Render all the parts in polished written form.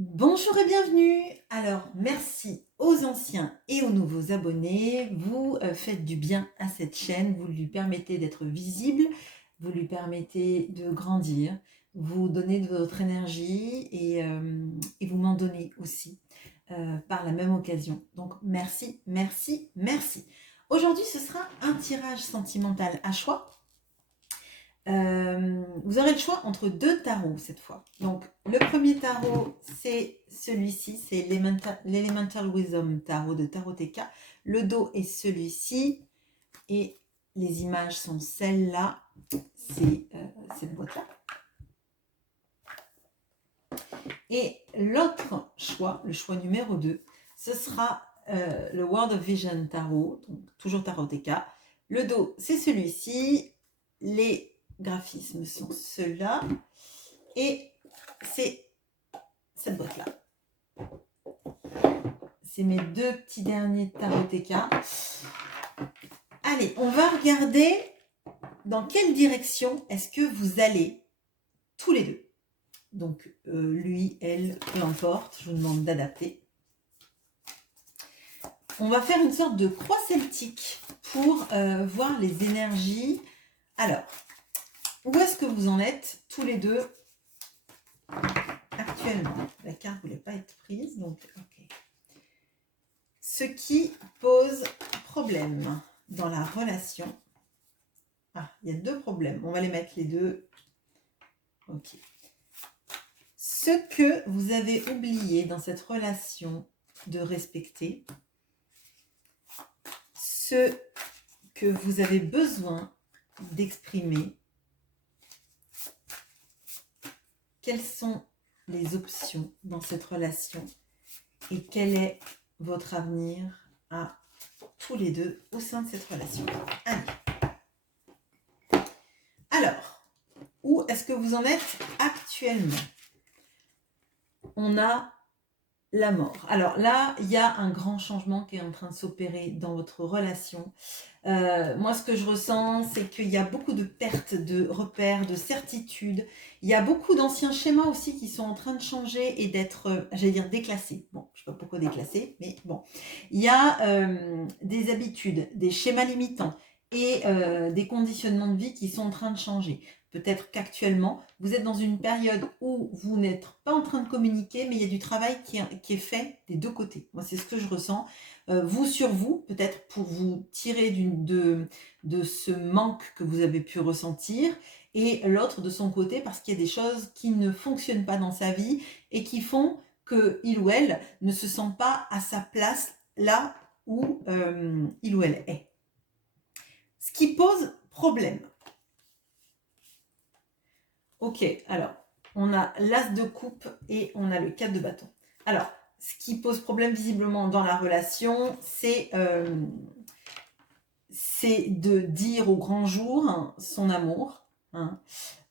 Bonjour et bienvenue. Alors, merci aux anciens et aux nouveaux abonnés. Vous faites du bien à cette chaîne, vous lui permettez d'être visible, vous lui permettez de grandir, vous donnez de votre énergie et vous m'en donnez aussi par la même occasion. Donc, merci, merci, merci. Aujourd'hui, ce sera un tirage sentimental à choix. Vous aurez le choix entre deux tarots cette fois. Donc, le premier tarot, c'est celui-ci, c'est l'Elemental Wisdom Tarot de Taroteka. Le dos est celui-ci et les images sont celles-là. C'est cette boîte-là. Et l'autre choix, le choix numéro 2, ce sera le World of Vision Tarot, donc toujours Taroteka. Le dos, c'est celui-ci. Les graphismes sont ceux-là. Et c'est cette boîte-là. C'est mes deux petits derniers Taroteka. Allez, on va regarder dans quelle direction est-ce que vous allez tous les deux. Donc, lui, elle, peu importe, je vous demande d'adapter. On va faire une sorte de croix celtique pour voir les énergies. Alors, où est-ce que vous en êtes tous les deux actuellement? La carte ne voulait pas être prise, donc ok. Ce qui pose problème dans la relation. Ah, il y a deux problèmes. On va les mettre les deux. Ok. Ce que vous avez oublié dans cette relation de respecter, ce que vous avez besoin d'exprimer, quelles sont les options dans cette relation et quel est votre avenir à tous les deux au sein de cette relation. Allez. Alors, où est-ce que vous en êtes actuellement? On a la mort. Alors là, il y a un grand changement qui est en train de s'opérer dans votre relation. Moi, ce que je ressens, c'est qu'il y a beaucoup de pertes de repères, de certitudes. Il y a beaucoup d'anciens schémas aussi qui sont en train de changer et d'être, j'allais dire, déclassés. Bon, je ne sais pas pourquoi déclassés, mais bon. Il y a des habitudes, des schémas limitants et des conditionnements de vie qui sont en train de changer. Peut-être qu'actuellement, vous êtes dans une période où vous n'êtes pas en train de communiquer, mais il y a du travail qui est fait des deux côtés. Moi, c'est ce que je ressens. Vous sur vous, peut-être pour vous tirer de ce manque que vous avez pu ressentir, et l'autre de son côté, parce qu'il y a des choses qui ne fonctionnent pas dans sa vie et qui font qu'il ou elle ne se sent pas à sa place là où il ou elle est. Ce qui pose problème. Ok, alors, on a l'as de coupe et on a le 4 de bâton. Alors, ce qui pose problème visiblement dans la relation, c'est de dire au grand jour son amour,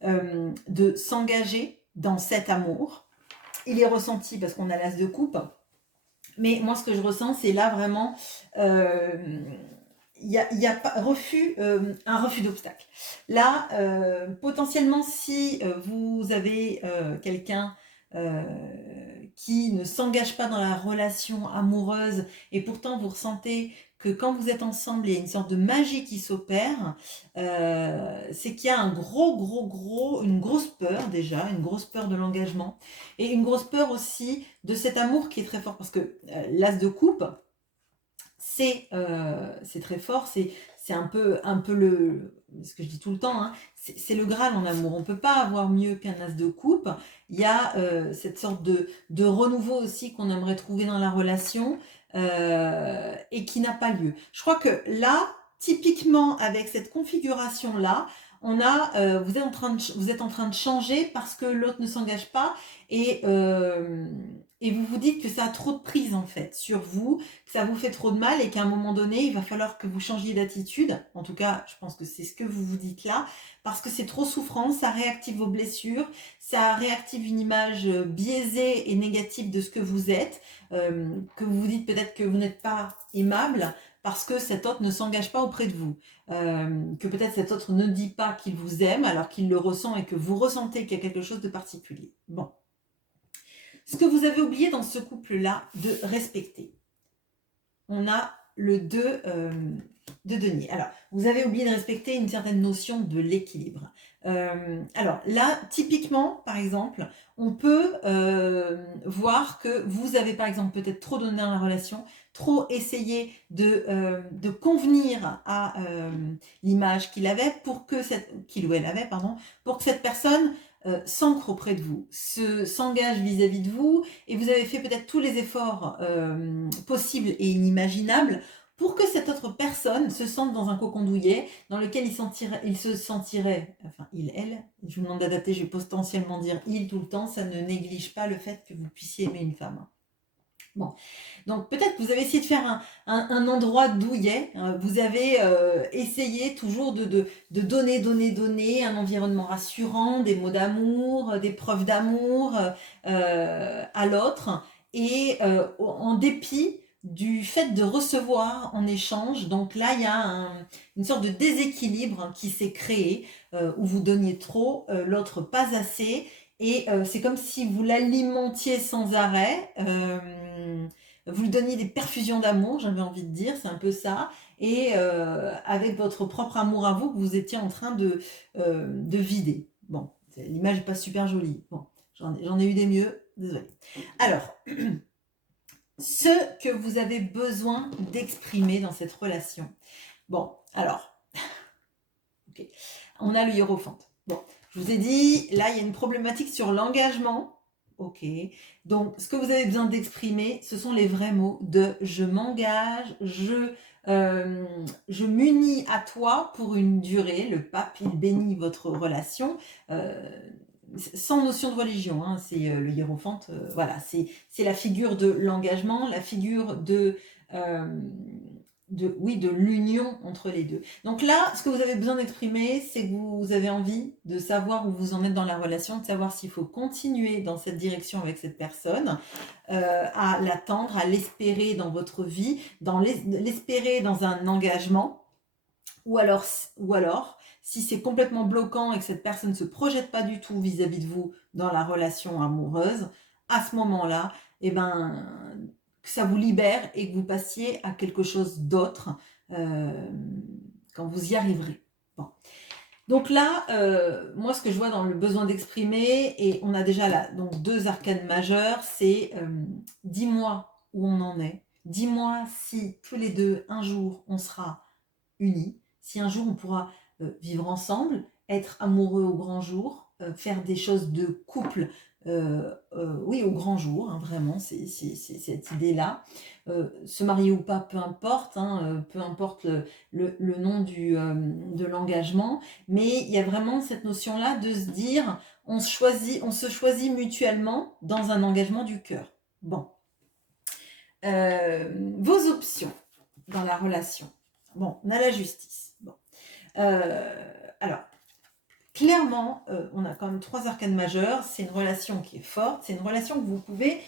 de s'engager dans cet amour. Il est ressenti parce qu'on a l'as de coupe, mais moi ce que je ressens, c'est là vraiment... il y a un refus d'obstacle. Là, potentiellement, si vous avez quelqu'un qui ne s'engage pas dans la relation amoureuse et pourtant vous ressentez que quand vous êtes ensemble, il y a une sorte de magie qui s'opère, c'est qu'il y a une grosse peur déjà, une grosse peur de l'engagement et une grosse peur aussi de cet amour qui est très fort parce que l'as de coupe, c'est très fort, c'est un peu ce que je dis tout le temps, c'est le Graal en amour. On ne peut pas avoir mieux qu'un as de coupe. Il y a cette sorte de renouveau aussi qu'on aimerait trouver dans la relation et qui n'a pas lieu. Je crois que là, typiquement avec cette configuration-là, vous êtes en train de changer parce que l'autre ne s'engage pas et vous vous dites que ça a trop de prise en fait sur vous, que ça vous fait trop de mal et qu'à un moment donné, il va falloir que vous changiez d'attitude. En tout cas, je pense que c'est ce que vous vous dites là, parce que c'est trop souffrant, ça réactive vos blessures, ça réactive une image biaisée et négative de ce que vous êtes, que vous vous dites peut-être que vous n'êtes pas aimable parce que cet autre ne s'engage pas auprès de vous, que peut-être cet autre ne dit pas qu'il vous aime alors qu'il le ressent et que vous ressentez qu'il y a quelque chose de particulier. Bon. Ce que vous avez oublié dans ce couple-là de respecter. On a le 2 de denier. Alors, vous avez oublié de respecter une certaine notion de l'équilibre. Alors là, typiquement, par exemple, on peut voir que vous avez, par exemple, peut-être trop donné dans la relation, trop essayé de convenir à l'image qu'il avait pour que qu'il ou elle avait, pardon, pour que cette personne s'ancre auprès de vous, s'engage vis-à-vis de vous, et vous avez fait peut-être tous les efforts possibles et inimaginables pour que cette autre personne se sente dans un cocon douillet dans lequel il se sentirait, enfin il, elle, je vous demande d'adapter, je vais potentiellement dire il tout le temps, ça ne néglige pas le fait que vous puissiez aimer une femme. Bon, donc peut-être que vous avez essayé de faire un endroit douillet, vous avez essayé toujours de donner, un environnement rassurant, des mots d'amour, des preuves d'amour à l'autre, et en dépit du fait de recevoir en échange, donc là il y a une sorte de déséquilibre qui s'est créé, où vous donniez trop, l'autre pas assez, et c'est comme si vous l'alimentiez sans arrêt, vous lui donniez des perfusions d'amour, j'avais envie de dire, c'est un peu ça, et avec votre propre amour à vous que vous étiez en train de vider. Bon, l'image n'est pas super jolie. Bon, j'en ai eu des mieux, désolée. Alors, ce que vous avez besoin d'exprimer dans cette relation. Bon, alors, okay. On a le hiérophante. Bon, je vous ai dit, là, il y a une problématique sur l'engagement. Ok. Donc, ce que vous avez besoin d'exprimer, ce sont les vrais mots de « je m'engage »,« je m'unis à toi pour une durée ». Le pape, il bénit votre relation. Sans notion de religion, hein, c'est le hiérophante, voilà, c'est la figure de l'engagement, la figure de l'union entre les deux. Donc là, ce que vous avez besoin d'exprimer, c'est que vous avez envie de savoir où vous en êtes dans la relation, de savoir s'il faut continuer dans cette direction avec cette personne, à l'attendre, à l'espérer dans votre vie, l'espérer dans un engagement, ou alors si c'est complètement bloquant et que cette personne ne se projette pas du tout vis-à-vis de vous dans la relation amoureuse, à ce moment-là, eh ben, que ça vous libère et que vous passiez à quelque chose d'autre quand vous y arriverez. Bon. Donc là, moi, ce que je vois dans le besoin d'exprimer, et on a déjà là donc 2 arcanes majeures, c'est dis-moi où on en est, dis-moi si tous les deux, un jour, on sera unis, si un jour on pourra vivre ensemble, être amoureux au grand jour, faire des choses de couple, oui, au grand jour, hein, vraiment, c'est cette idée-là. Se marier ou pas, peu importe, hein, peu importe le nom de l'engagement, mais il y a vraiment cette notion-là de se dire, on se choisit mutuellement dans un engagement du cœur. Bon. Vos options dans la relation. Bon, on a la justice. Bon. Alors, clairement, on a quand même 3 arcanes majeures. C'est une relation qui est forte. C'est une relation que vous pouvez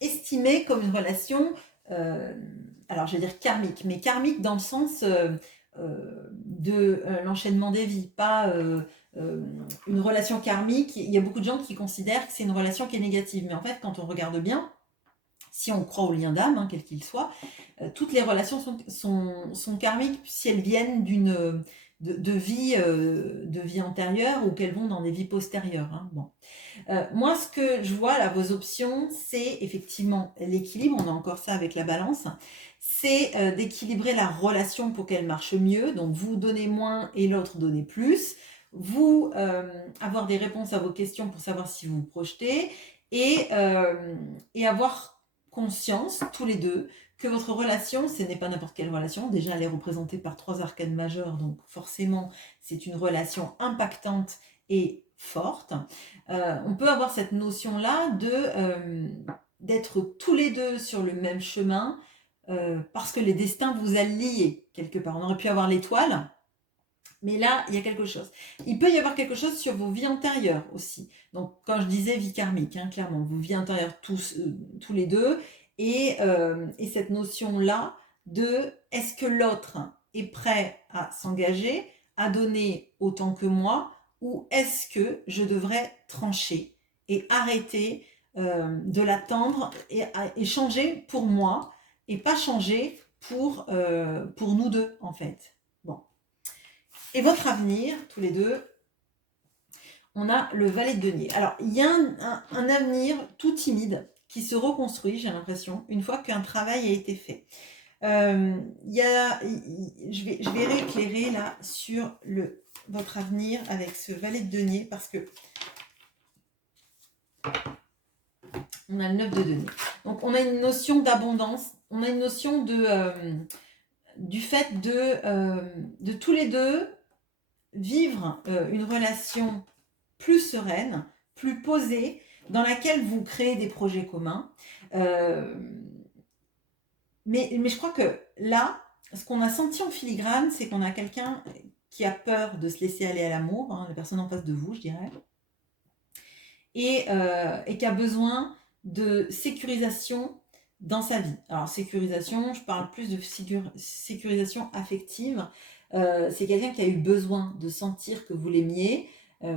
estimer comme une relation, alors je vais dire karmique, mais karmique dans le sens de l'enchaînement des vies, pas une relation karmique. Il y a beaucoup de gens qui considèrent que c'est une relation qui est négative. Mais en fait, quand on regarde bien, si on croit au lien d'âme, hein, quel qu'il soit, toutes les relations sont karmiques si elles viennent de vie antérieure ou qu'elles vont dans des vies postérieures. Hein. Bon. Moi, ce que je vois là, vos options, c'est effectivement l'équilibre. On a encore ça avec la balance. C'est d'équilibrer la relation pour qu'elle marche mieux. Donc, vous donnez moins et l'autre donnez plus. Vous avoir des réponses à vos questions pour savoir si vous vous projetez et avoir conscience, tous les deux, que votre relation, ce n'est pas n'importe quelle relation. Déjà, elle est représentée par 3 arcanes majeures, donc forcément, c'est une relation impactante et forte. On peut avoir cette notion-là d'être tous les deux sur le même chemin, parce que les destins vous a liés quelque part. On aurait pu avoir l'étoile, mais là, il y a quelque chose. Il peut y avoir quelque chose sur vos vies antérieures aussi. Donc, quand je disais vie karmique, hein, clairement, vos vies antérieures tous les deux, et cette notion-là de est-ce que l'autre est prêt à s'engager, à donner autant que moi, ou est-ce que je devrais trancher et arrêter de l'attendre et changer pour moi et pas changer pour nous deux en fait. Bon. Et votre avenir, tous les deux, on a le valet de denier. Alors, il y a un avenir tout timide qui se reconstruit, j'ai l'impression, une fois qu'un travail a été fait. Je vais rééclairer là sur votre avenir avec ce valet de denier parce que on a le 9 de denier. Donc, on a une notion d'abondance, on a une notion du fait de tous les deux vivre une relation plus sereine, plus posée, dans laquelle vous créez des projets communs. Mais je crois que là, ce qu'on a senti en filigrane, c'est qu'on a quelqu'un qui a peur de se laisser aller à l'amour, hein, la personne en face de vous, je dirais, et qui a besoin de sécurisation dans sa vie. Alors, sécurisation, je parle plus de sécurisation affective. C'est quelqu'un qui a eu besoin de sentir que vous l'aimiez,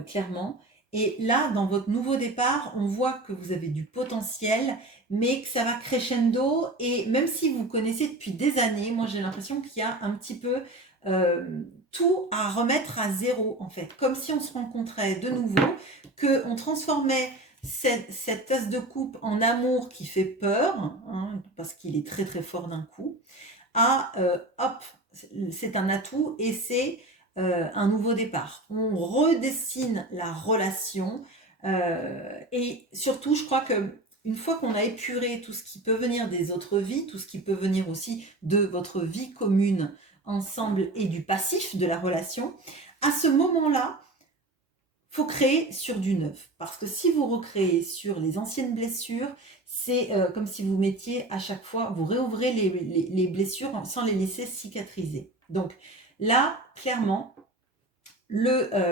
clairement. Et là, dans votre nouveau départ, on voit que vous avez du potentiel, mais que ça va crescendo. Et même si vous connaissez depuis des années, moi j'ai l'impression qu'il y a un petit peu tout à remettre à zéro, en fait. Comme si on se rencontrait de nouveau, qu'on transformait cette tasse de coupe en amour qui fait peur, hein, parce qu'il est très très fort d'un coup, à hop, c'est un atout et c'est un nouveau départ. On redessine la relation et surtout, je crois que une fois qu'on a épuré tout ce qui peut venir des autres vies, tout ce qui peut venir aussi de votre vie commune ensemble et du passif de la relation, à ce moment-là, faut créer sur du neuf. Parce que si vous recréez sur les anciennes blessures, c'est comme si vous mettiez à chaque fois, vous réouvrez les blessures sans les laisser cicatriser. Donc là, clairement, votre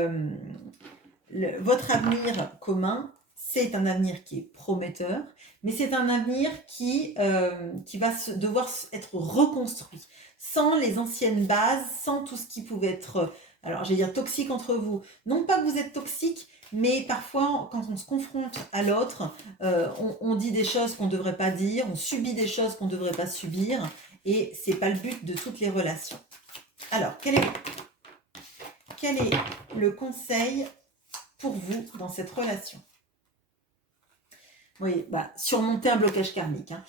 avenir commun, c'est un avenir qui est prometteur, mais c'est un avenir qui va devoir être reconstruit, sans les anciennes bases, sans tout ce qui pouvait être, alors j'allais dire toxique entre vous. Non pas que vous êtes toxique, mais parfois, quand on se confronte à l'autre, on dit des choses qu'on ne devrait pas dire, on subit des choses qu'on ne devrait pas subir, et c'est pas le but de toutes les relations. Alors, quel est le conseil pour vous dans cette relation? Oui, surmonter un blocage karmique. Hein.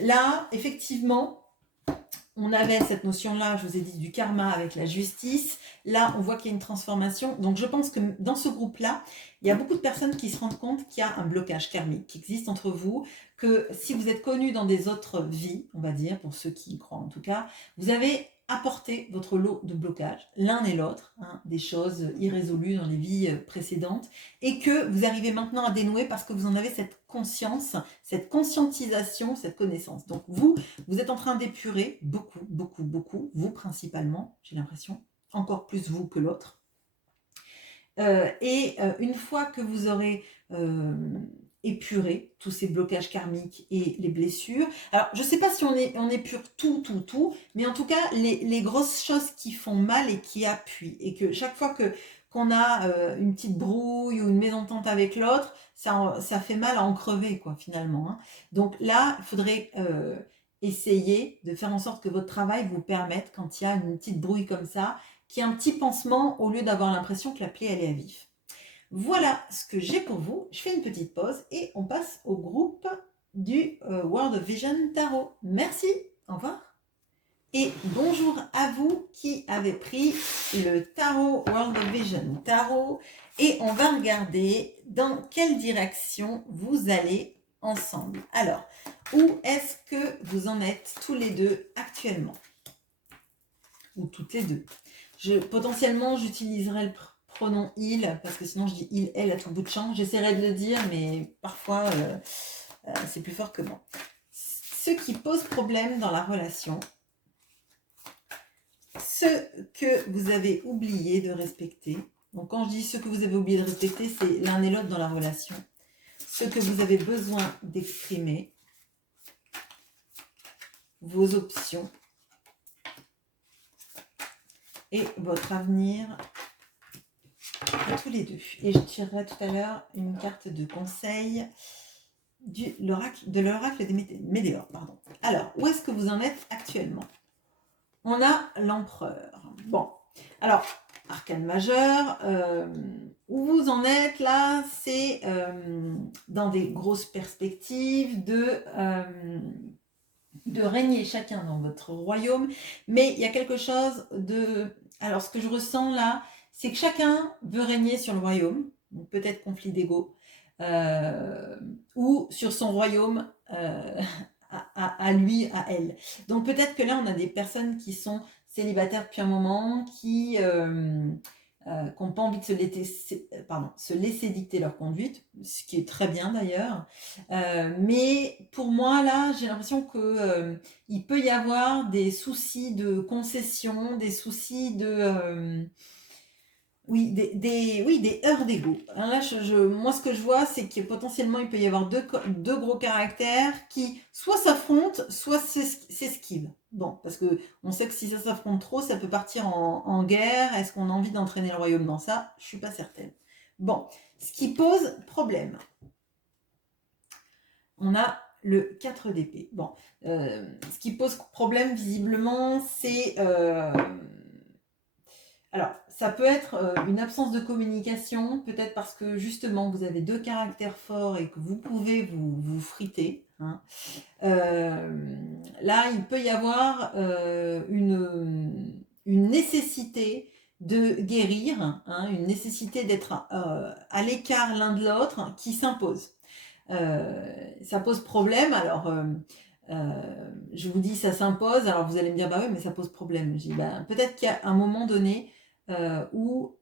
Là, effectivement, on avait cette notion-là, je vous ai dit, du karma avec la justice. Là, on voit qu'il y a une transformation. Donc, je pense que dans ce groupe-là, il y a beaucoup de personnes qui se rendent compte qu'il y a un blocage karmique qui existe entre vous, que si vous êtes connus dans des autres vies, on va dire, pour ceux qui y croient en tout cas, vous avez apporté votre lot de blocages, l'un et l'autre, hein, des choses irrésolues dans les vies précédentes, et que vous arrivez maintenant à dénouer parce que vous en avez cette conscience, cette conscientisation, cette connaissance. Donc vous êtes en train d'épurer beaucoup, vous principalement, j'ai l'impression, encore plus vous que l'autre. Une fois que vous aurez épuré tous ces blocages karmiques et les blessures, alors je ne sais pas si on épure tout, mais en tout cas les grosses choses qui font mal et qui appuient, et que chaque fois qu'on a une petite brouille ou une mésentente avec l'autre, ça fait mal à en crever, quoi, finalement. Hein. Donc là, il faudrait essayer de faire en sorte que votre travail vous permette, quand il y a une petite brouille comme ça, qu'il y ait un petit pansement au lieu d'avoir l'impression que la plaie, elle est à vif. Voilà ce que j'ai pour vous. Je fais une petite pause et on passe au groupe du World of Vision Tarot. Merci, au revoir. Et bonjour à vous qui avez pris le Tarot World of Vision Tarot. Et on va regarder dans quelle direction vous allez ensemble. Alors, où est-ce que vous en êtes tous les deux actuellement? Ou toutes les deux. Potentiellement, j'utiliserai le pronom il, parce que sinon je dis il, elle à tout bout de champ. J'essaierai de le dire, mais parfois c'est plus fort que moi. Ce qui pose problème dans la relation, ce que vous avez oublié de respecter. Donc quand je dis ce que vous avez oublié de respecter, c'est l'un et l'autre dans la relation. Ce que vous avez besoin d'exprimer, vos options et votre avenir à tous les deux. Et je tirerai tout à l'heure une carte de conseil de l'oracle des Médéors. Pardon. Alors, où est-ce que vous en êtes actuellement? On a l'empereur. Bon, alors, arcane majeur, où vous en êtes là, c'est dans des grosses perspectives de régner chacun dans votre royaume, mais il y a quelque chose de... Alors, ce que je ressens là, c'est que chacun veut régner sur le royaume, donc peut-être conflit d'ego, ou sur son royaume à lui, à elle. Donc peut-être que là, on a des personnes qui sont célibataires depuis un moment, qui n'ont pas envie de se laisser dicter leur conduite, ce qui est très bien d'ailleurs. Mais pour moi, là, j'ai l'impression que il peut y avoir des soucis de concession, des soucis de... oui, des heurts d'ego. Là, moi, ce que je vois, c'est que potentiellement, il peut y avoir deux gros caractères qui soit s'affrontent, soit s'esquivent. Bon, parce que on sait que si ça s'affronte trop, ça peut partir en guerre. Est-ce qu'on a envie d'entraîner le royaume dans ça? Je suis pas certaine. Bon, ce qui pose problème. On a le 4 d'épée. Bon, ce qui pose problème, visiblement, c'est... alors, ça peut être une absence de communication, peut-être parce que justement vous avez deux caractères forts et que vous pouvez vous friter. Hein. Là, il peut y avoir une nécessité de guérir, hein, une nécessité d'être à l'écart l'un de l'autre qui s'impose. Ça pose problème, alors... je vous dis ça s'impose, alors vous allez me dire bah oui mais ça pose problème. Je dis bah, peut-être qu'à un moment donné où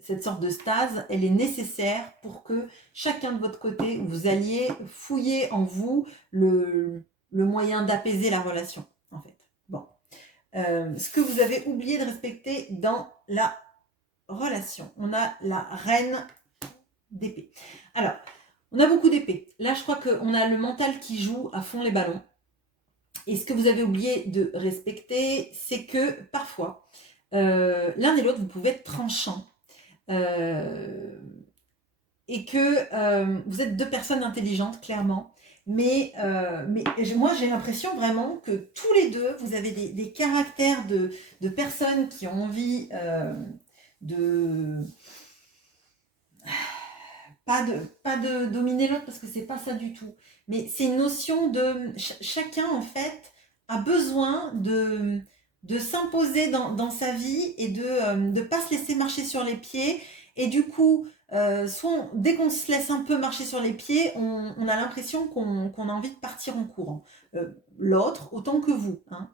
cette sorte de stase, elle est nécessaire pour que chacun de votre côté, vous alliez fouiller en vous le moyen d'apaiser la relation, en fait. Bon. Ce que vous avez oublié de respecter dans la relation. On a la reine d'épée. Alors, on a beaucoup d'épées. Là, je crois qu'on a le mental qui joue à fond les ballons. Et ce que vous avez oublié de respecter, c'est que parfois, l'un et l'autre, vous pouvez être tranchant. Et que vous êtes deux personnes intelligentes, clairement. Mais moi, j'ai l'impression vraiment que tous les deux, vous avez des caractères de personnes qui ont envie de... Pas de dominer l'autre, parce que c'est pas ça du tout. Mais c'est une notion de... Chacun, en fait, a besoin de s'imposer dans sa vie et de ne pas se laisser marcher sur les pieds. Et du coup, dès qu'on se laisse un peu marcher sur les pieds, on a l'impression qu'on a envie de partir en courant. L'autre, autant que vous. Hein.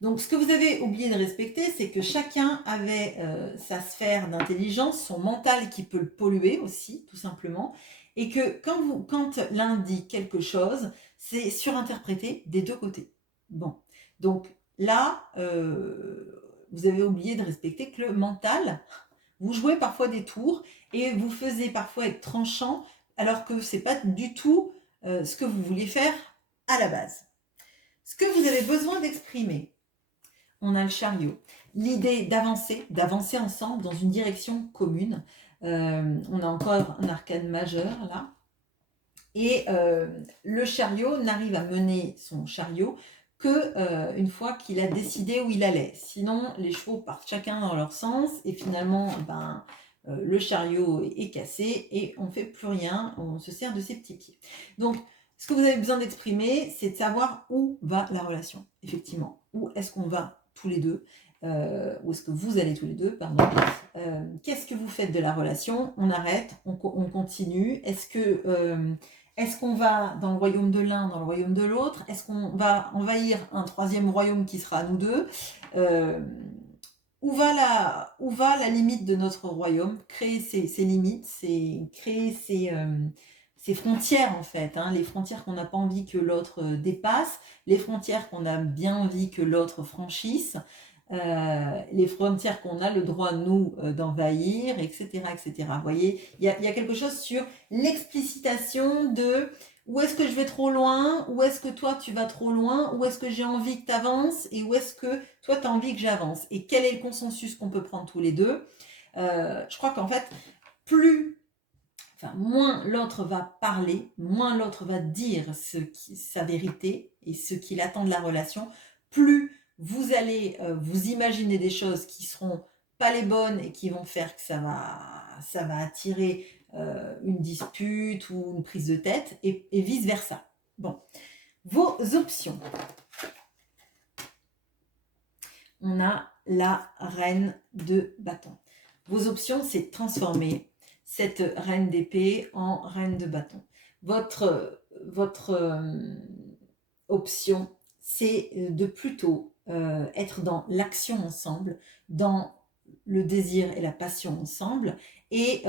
Donc, ce que vous avez oublié de respecter, c'est que chacun avait sa sphère d'intelligence, son mental qui peut le polluer aussi, tout simplement, et que quand l'un dit quelque chose, c'est surinterprété des deux côtés. Bon, donc là, vous avez oublié de respecter que le mental, vous jouez parfois des tours et vous faisiez parfois être tranchant, alors que c'est pas du tout ce que vous vouliez faire à la base. Ce que vous avez besoin d'exprimer, on a le chariot. L'idée d'avancer ensemble dans une direction commune. On a encore un arcane majeur là. Et le chariot n'arrive à mener son chariot que une fois qu'il a décidé où il allait. Sinon, les chevaux partent chacun dans leur sens et finalement, le chariot est cassé et on ne fait plus rien, on se sert de ses petits pieds. Donc, ce que vous avez besoin d'exprimer, c'est de savoir où va la relation, effectivement. Où est-ce qu'on va tous les deux, où est-ce que vous allez tous les deux, pardon. Qu'est-ce que vous faites de la relation? On arrête, on continue. Est-ce qu'on va dans le royaume de l'un, dans le royaume de l'autre? Est-ce qu'on va envahir un troisième royaume qui sera à nous deux? Où va la limite de notre royaume? Créer ses limites, créer ses frontières en fait, hein, les frontières qu'on n'a pas envie que l'autre dépasse, les frontières qu'on a bien envie que l'autre franchisse, les frontières qu'on a le droit, nous, d'envahir, etc., etc. Vous voyez, il y a quelque chose sur l'explicitation de où est-ce que je vais trop loin, où est-ce que toi tu vas trop loin, où est-ce que j'ai envie que tu avances et où est-ce que toi tu as envie que j'avance. Et quel est le consensus qu'on peut prendre tous les deux. Je crois qu'en fait, enfin, moins l'autre va parler, moins l'autre va dire sa vérité et ce qu'il attend de la relation, plus vous allez vous imaginer des choses qui seront pas les bonnes et qui vont faire que ça va attirer une dispute ou une prise de tête et vice versa. Bon, vos options. On a la reine de bâton. Vos options, c'est de transformer cette reine d'épée en reine de bâton. Votre option, c'est de plutôt être dans l'action ensemble, dans le désir et la passion ensemble, et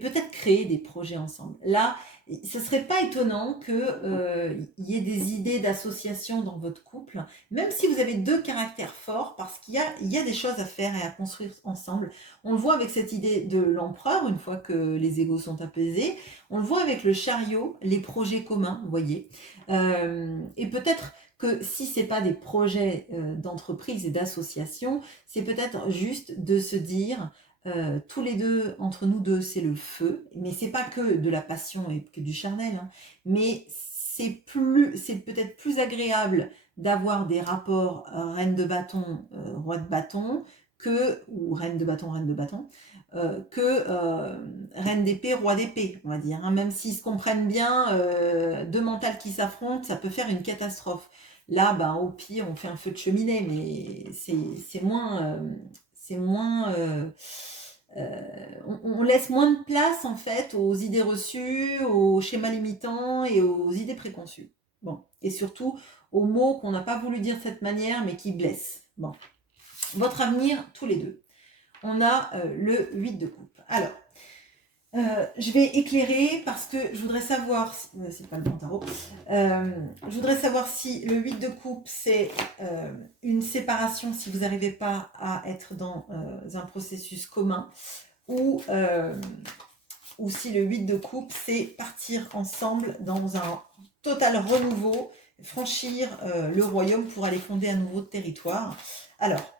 peut-être créer des projets ensemble. Là, ce ne serait pas étonnant qu'il y ait des idées d'association dans votre couple, même si vous avez deux caractères forts, parce qu'il y a des choses à faire et à construire ensemble. On le voit avec cette idée de l'empereur, une fois que les égos sont apaisés. On le voit avec le chariot, les projets communs, vous voyez. Et peut-être que si ce n'est pas des projets d'entreprise et d'association, c'est peut-être juste de se dire, tous les deux, entre nous deux, c'est le feu, mais c'est pas que de la passion et que du charnel, hein, mais c'est peut-être plus agréable d'avoir des rapports reine de bâton, roi de bâton, ou reine de bâton, reine d'épée, roi d'épée, on va dire. Hein. Même s'ils se comprennent bien, deux mentales qui s'affrontent, ça peut faire une catastrophe. Là, ben, au pire, on fait un feu de cheminée, mais c'est moins... on laisse moins de place en fait aux idées reçues, aux schémas limitants et aux idées préconçues. Bon, et surtout aux mots qu'on n'a pas voulu dire de cette manière mais qui blessent. Bon, votre avenir tous les deux. On a le 8 de coupe. Alors, je vais éclairer parce que je voudrais savoir, c'est pas le bon tarot, je voudrais savoir si le 8 de coupe c'est une séparation, si vous n'arrivez pas à être dans un processus commun, ou si le 8 de coupe c'est partir ensemble dans un total renouveau, franchir le royaume pour aller fonder un nouveau territoire. Alors,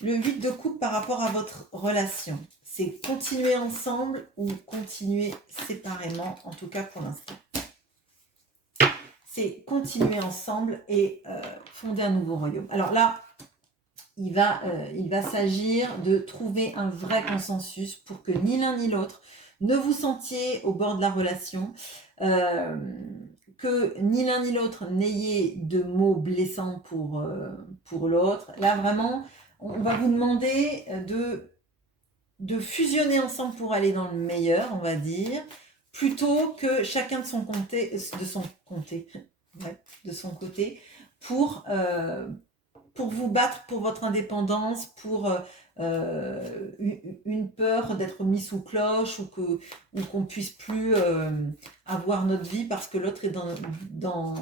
le 8 de coupe par rapport à votre relation, c'est continuer ensemble ou continuer séparément, en tout cas pour l'instant. C'est continuer ensemble et fonder un nouveau royaume. Alors là, il va s'agir de trouver un vrai consensus pour que ni l'un ni l'autre ne vous sentiez au bord de la relation, que ni l'un ni l'autre n'ayez de mots blessants pour l'autre. Là, vraiment, on va vous demander de fusionner ensemble pour aller dans le meilleur, on va dire, plutôt que chacun de son côté, pour vous battre pour votre indépendance, pour une peur d'être mis sous cloche ou qu'on puisse plus avoir notre vie parce que l'autre est dans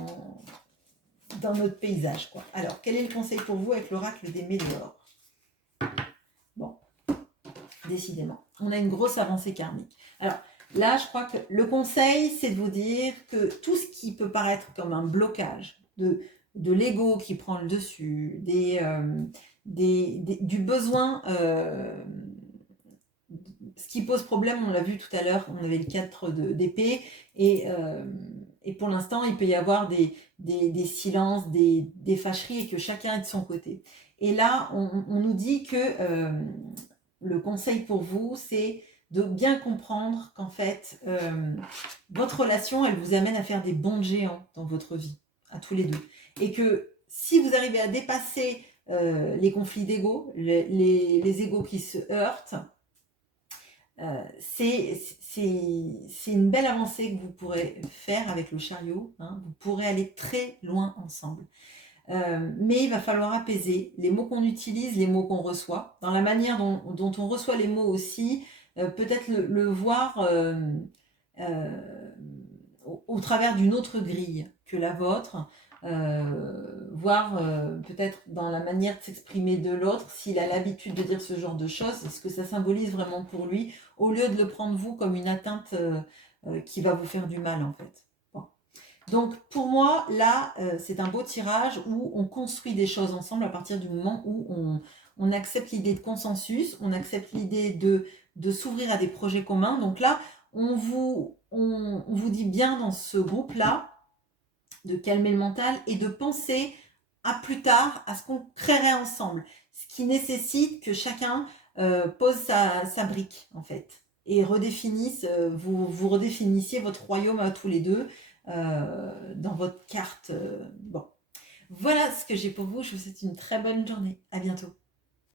notre paysage, quoi. Alors, quel est le conseil pour vous avec l'oracle des Météores? Bon, décidément, on a une grosse avancée karmique. Alors, là, je crois que le conseil, c'est de vous dire que tout ce qui peut paraître comme un blocage de l'ego qui prend le dessus, du besoin, ce qui pose problème, on l'a vu tout à l'heure, on avait le 4 d'épée, et pour l'instant, il peut y avoir des silences, des fâcheries, et que chacun est de son côté. Et là, on nous dit que le conseil pour vous, c'est de bien comprendre qu'en fait, votre relation, elle vous amène à faire des bonds géants dans votre vie, à tous les deux. Et que si vous arrivez à dépasser les conflits d'ego, les égos qui se heurtent, c'est une belle avancée que vous pourrez faire avec le chariot. Hein. Vous pourrez aller très loin ensemble. Mais il va falloir apaiser les mots qu'on utilise, les mots qu'on reçoit. Dans la manière dont on reçoit les mots aussi, peut-être le voir au travers d'une autre grille que la vôtre, voir peut-être dans la manière de s'exprimer de l'autre, s'il a l'habitude de dire ce genre de choses, est-ce que ça symbolise vraiment pour lui, au lieu de le prendre vous comme une atteinte qui va vous faire du mal en fait. Bon. Donc pour moi, là, c'est un beau tirage où on construit des choses ensemble à partir du moment où on accepte l'idée de consensus, on accepte l'idée de s'ouvrir à des projets communs. Donc là, on vous dit bien dans ce groupe-là de calmer le mental et de penser à plus tard, à ce qu'on créerait ensemble. Ce qui nécessite que chacun pose sa brique, en fait, et redéfinisse, vous redéfinissiez votre royaume à tous les deux dans votre carte. Bon, voilà ce que j'ai pour vous. Je vous souhaite une très bonne journée. À bientôt.